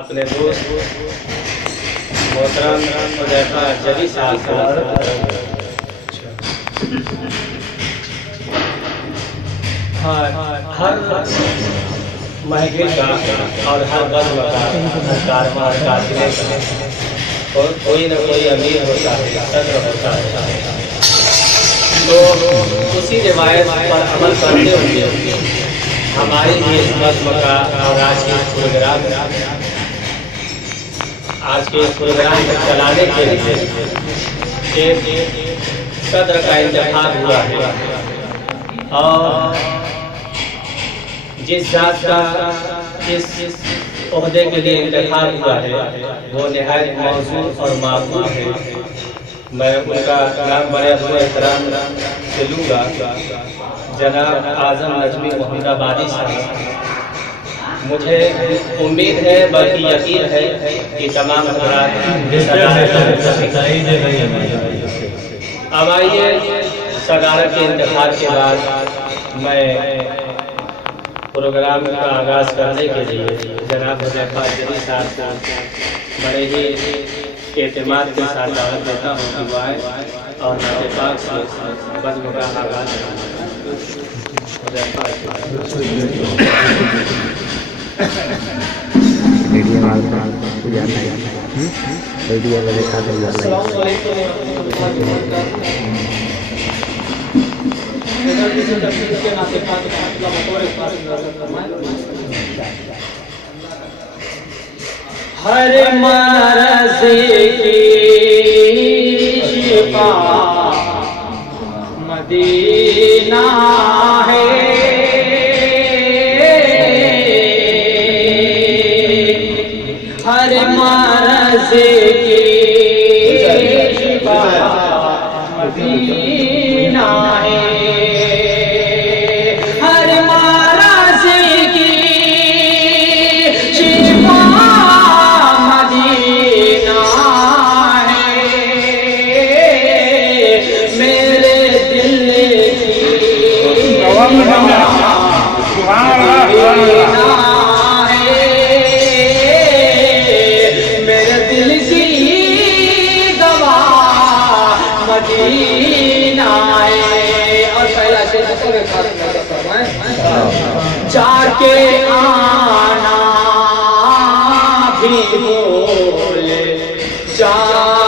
अपने दोस्त मोहतरम हुज़ैफ़ा जली साहब का हर महफिल का और हर बज़्म का हर कारवां हर काफ़िले और कोई न कोई अमीर होता है, सदर होता है। तो उसी रिवायत पर अमल करते हुए हमारी भी इस बज़्म का और आज के प्रोग्राम को चलाने के लिए एक सदर का इंतखाब हुआ है और जिस जात का इस ओहदे के लिए इंतखाब हुआ है वो निहायत मौजूद और माकूल है। मैं उनका नाम बड़े एहतराम से लूँगा। जनाब आज़म नजमी मोहम्मदाबादी साहब, मुझे उम्मीद है बल्कि यकीन है कि तमाम हज़रात अब आइए सदारत के इंतखाब के बाद मैं प्रोग्राम का आगाज़ करने के लिए जनाब हुज़ैफ़ा जली साहब को बड़े ही एतमाद के साथ दावत देता हूँ कि दुआएं और नाते पाक से बज़्म का आगाज़ हर मर्ज़ की शिफा मदीना है, हर मर्ज़ की शिफा मदीना है, मेरे दिल की दवा मदीना है। और पहला शेर जाके आना भी बोले जाओगे,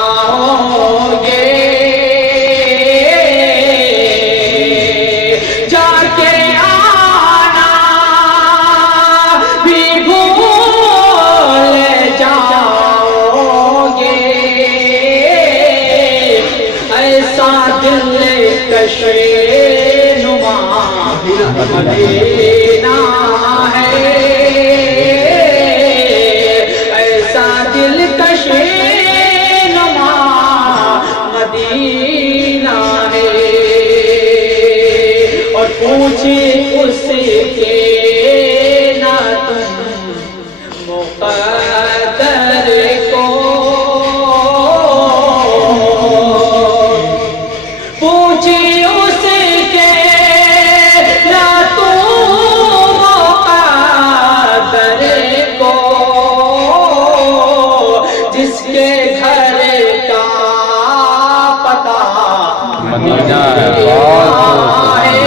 नुमा मदीना है, ऐसा दिल कशे नुमा मदीना है। और पूछे उसके ना तुम मुक़द्दर को, जिसके घर का पता मदीना है।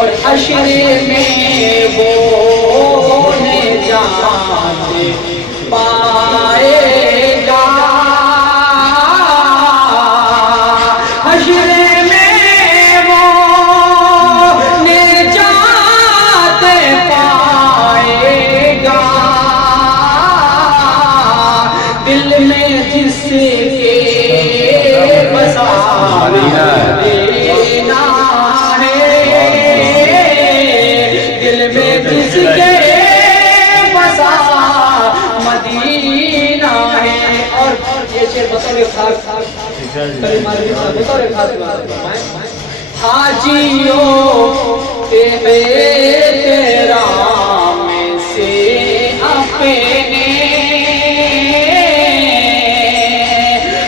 और हश्र में वो जाते पाएगा, हश्र दिल में जिसके बसा मदीना है, दिल में जिसके बसा मदीना है। और ये शेर बतौर खास हाजियों तेरा में से अपने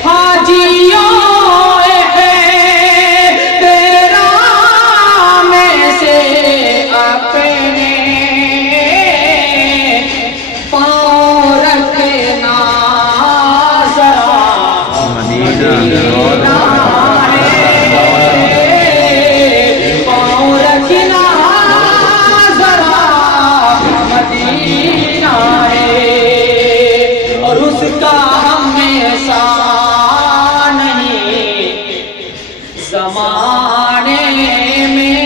हाजियों पाँव रखना जरा मदीना है, और उसका हमेशा नहीं ज़माने में,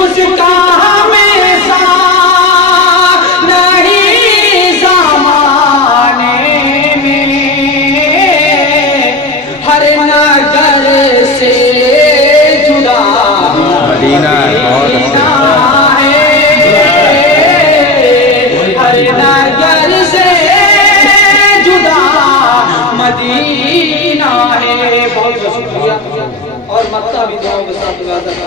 उसका हमेशा नहीं ज़माने में, हर नगर से जुदा मदीना है, हर नगर से जुदा मदीना है। बहुत शुक्रिया और मक्का भी दुआओं के साथ गाता है।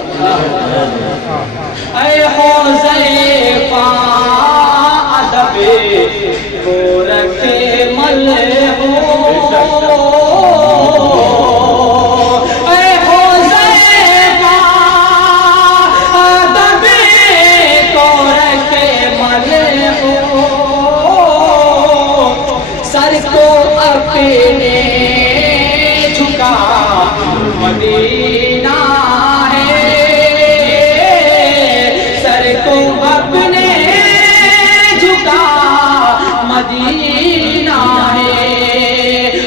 ऐ हुज़ैफा अदबे को रखे मल हो, ऐ हुज़ैफा अदबे को रखे मल हो, सर को अपने झुका मदीना है, सर को अपने झुका मदीना है,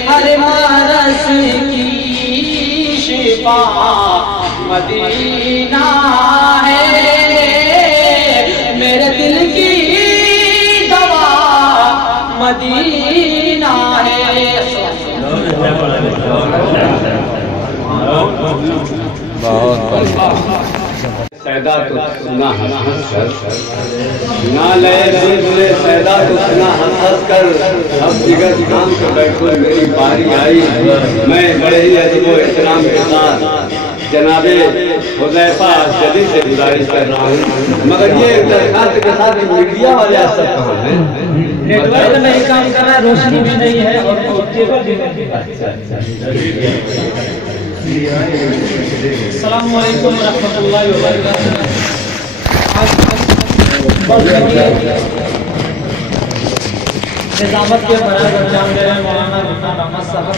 हर मरस की शिफा मदीना है, मेरे दिल की दवा मदीना है। सैदा तो सुना हंस कर, ना लए बुलबुले सैदा तो सुना हंस कर, अब जिगर काम के बैठो मेरी बारी आई, मैं बड़े ही अदब व एहतराम के साथ जनाबे हुज़ैफा जदी से गुजारिश कर रहा हूँ, मगर ये दरखास्त के साथ मीडिया वाले आप सब कहाँ हैं? नेटवर्क नहीं काम कर रहा, रोशनी भी नहीं है और केबल भी नहीं है। अस्सलाम वालेकुम रहमतुल्लाहि व बरकातहू। निज़ामत के फराज़ अंजाम दे रहे हैं मौलाना इरफान अहमद साहब,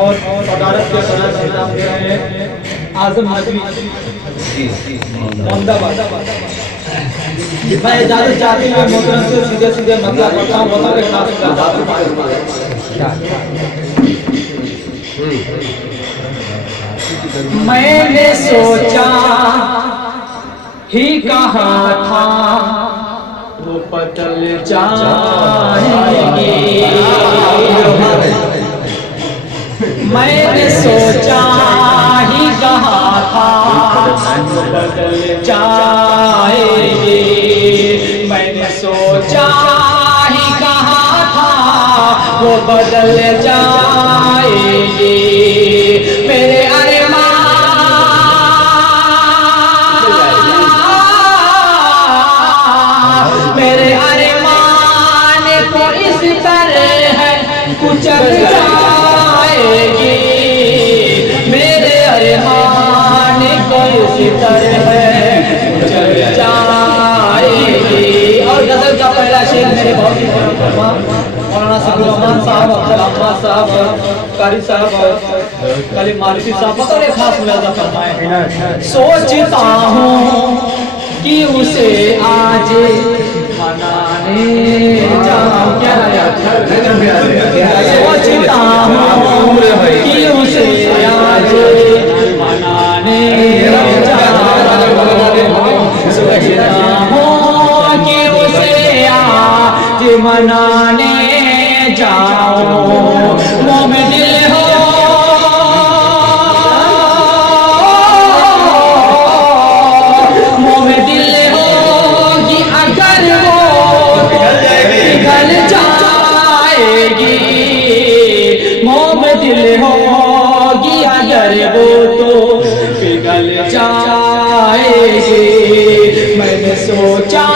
और सदारत के फराज़ अंजाम दे रहे हैं आज़म नदवी अहमदाबाद। मैं इजाज़त चाहती हूँ मोहतरम से सीधे सीधे मतलब करता हूँ, बता के मैंने सोचा ही कहा था वो बदल जाएंगे, मैंने सोचा ही कहा था वो बदल जाएंगे, मैंने सोचा ही कहा था वो बदल जाएंगे, मेरे कुचल जाएगी, मेरे अरमान को इसी तरह कुचल जाएगी। और गजल का पहला शेर मेरे बहुत ही मौलाना सफरुल साहब, अब्दुल अहमद साहब, कारी साहब, कलीम मालिकी साहब बतौर खास मुलाजा फरमाए। सोचता हूँ कि उसे आज मनाने जाऊं, क्या सोचता हूँ कि उसे आज मनाने जाऊं, सोचता हूँ कि उसे आज मनाने जाऊं, मोमिन दिल हो होगी, अगर वो तो पिघल जाएगी, मैंने सोचा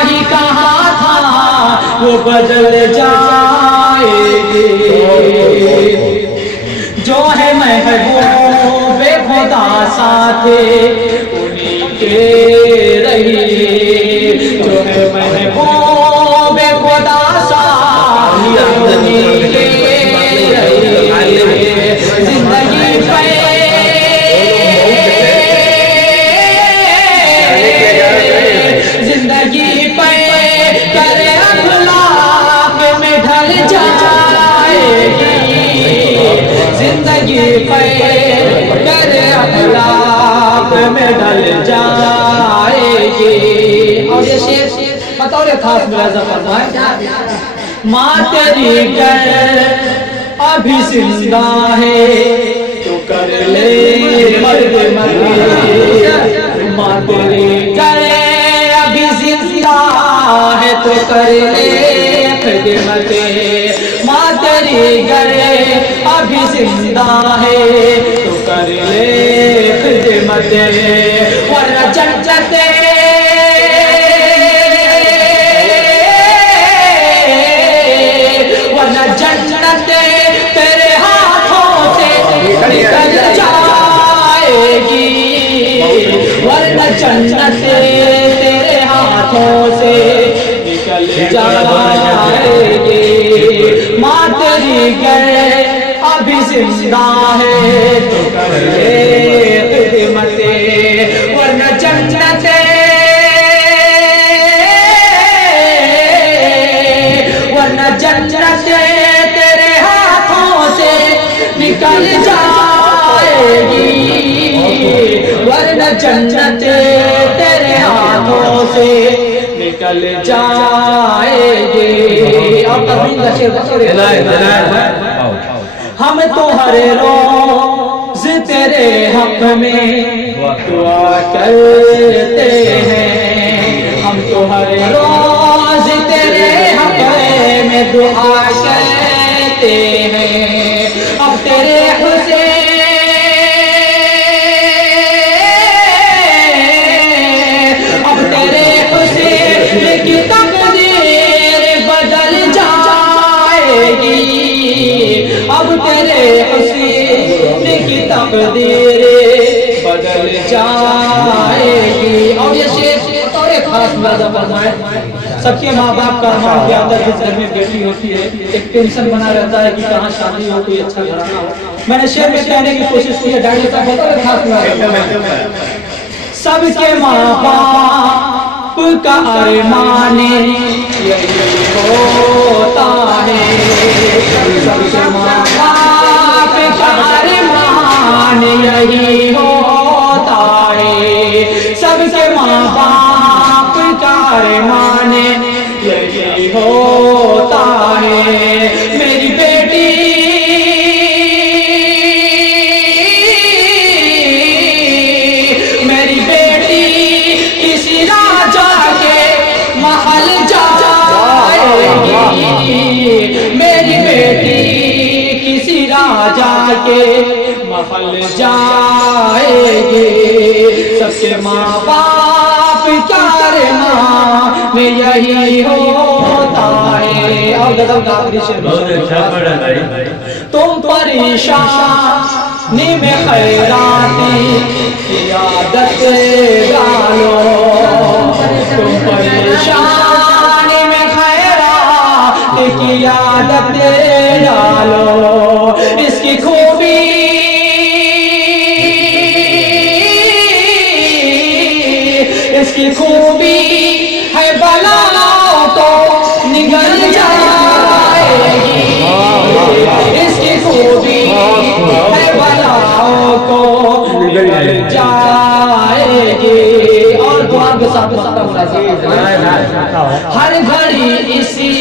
ही कहा था वो बदल जाएगी, जो है महबूब खुदा साथ उन्हीं के रही, जो है महबूब खुदा साथ उन्हीं के ये कर अखलाक में ढल जाएगी। और ये शेर बतौर खास मुलाज़ा फरमाए, माँ तेरी गर अभी जिंदा है तो कर ले मर्द मरे, माँ तेरी गर अभी जिंदा है तो कर ले खिदमते, माँ तेरी गर अभी जिंदा है तो कर ले खिदमते, वरना जन्नते जन्नते तेरे हाथों से निकल जाएगी, वरना जन्नते तेरे हाथों से निकल जाएगी। माँ तेरी गर अभी जिंदा है तो कर ले खिदमते, वरना जन्नते जन्नते तेरे हाथों से निकल जाएगी, वरना जन्नते तेरे हाथों से निकल जाएगी। हम तो हर रोज तेरे हक में दुआ करते हैं, हम तो हर रोज तेरे हक में दुआ करते हैं। अब तेरे हुसैन, अब तेरे हुसैन की तकदीर बदल जाएगी, अब तेरे हुसैन की तकदीर बदल जाएगी। और ये शेर और एक खास मुलाज़ा फरमाए, सबके माँ बाप का अरमान के अंदर जिस घर में बेटी होती है एक टेंशन बना रहता है कि कहाँ शादी हो, कोई अच्छा घराना हो। मैंने शेर में कहने की कोशिश की है, डायरेक्टर साहब बताओ खास सबके माँ बाप का अरमान यही होता है, सबके माँ बाप का अरमान यही होता है, सबके माँ बाप का अरमान यही होता है। मेरी बेटी किसी राजा के महल जाएगी, मेरी बेटी किसी राजा के महल जाएगी, सबके माँ बाप का अरमान में यही होता है। और तुम परेशानी में खैराती की आदत डालो, तुम परेशानी में खैराती की आदत डालो, इसकी खूबी इसकी खूबी है बलाओं को निगल जाएगी, इसकी खूबी है बलाओं को निगल जाएगी। और दुआ के साथ हर घड़ी इसी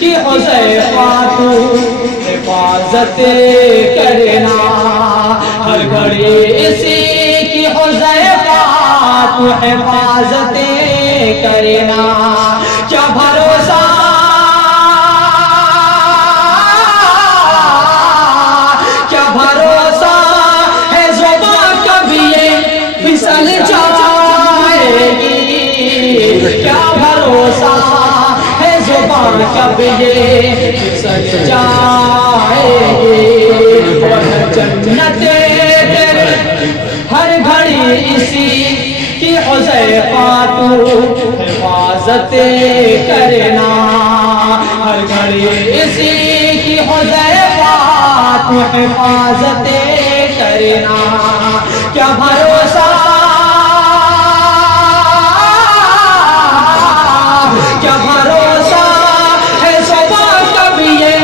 की हुज़ैफा तू हिफाजत करना, हर घड़ी इसी की हुज़ैफा तू हिफाजत करना। क्या भरोसा क्या भरोसा है ज़ुबान कभी ये फिसल जाएगी, क्या भरोसा है ज़ुबान कभी ये फिसल जाएगी, वरना जन्नते तेरे हर घड़ी इसी की हुज़ैफा तू हिफाजत करना, हर घड़ी इसी की हुज़ैफा तू हिफाजत करना। क्या भरोसा क्या भरोसा है ज़ुबान कभी ये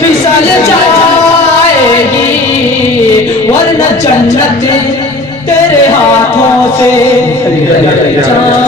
फिसल जाएगी, वरना जन्नत तेरे हाथों से जाएगी।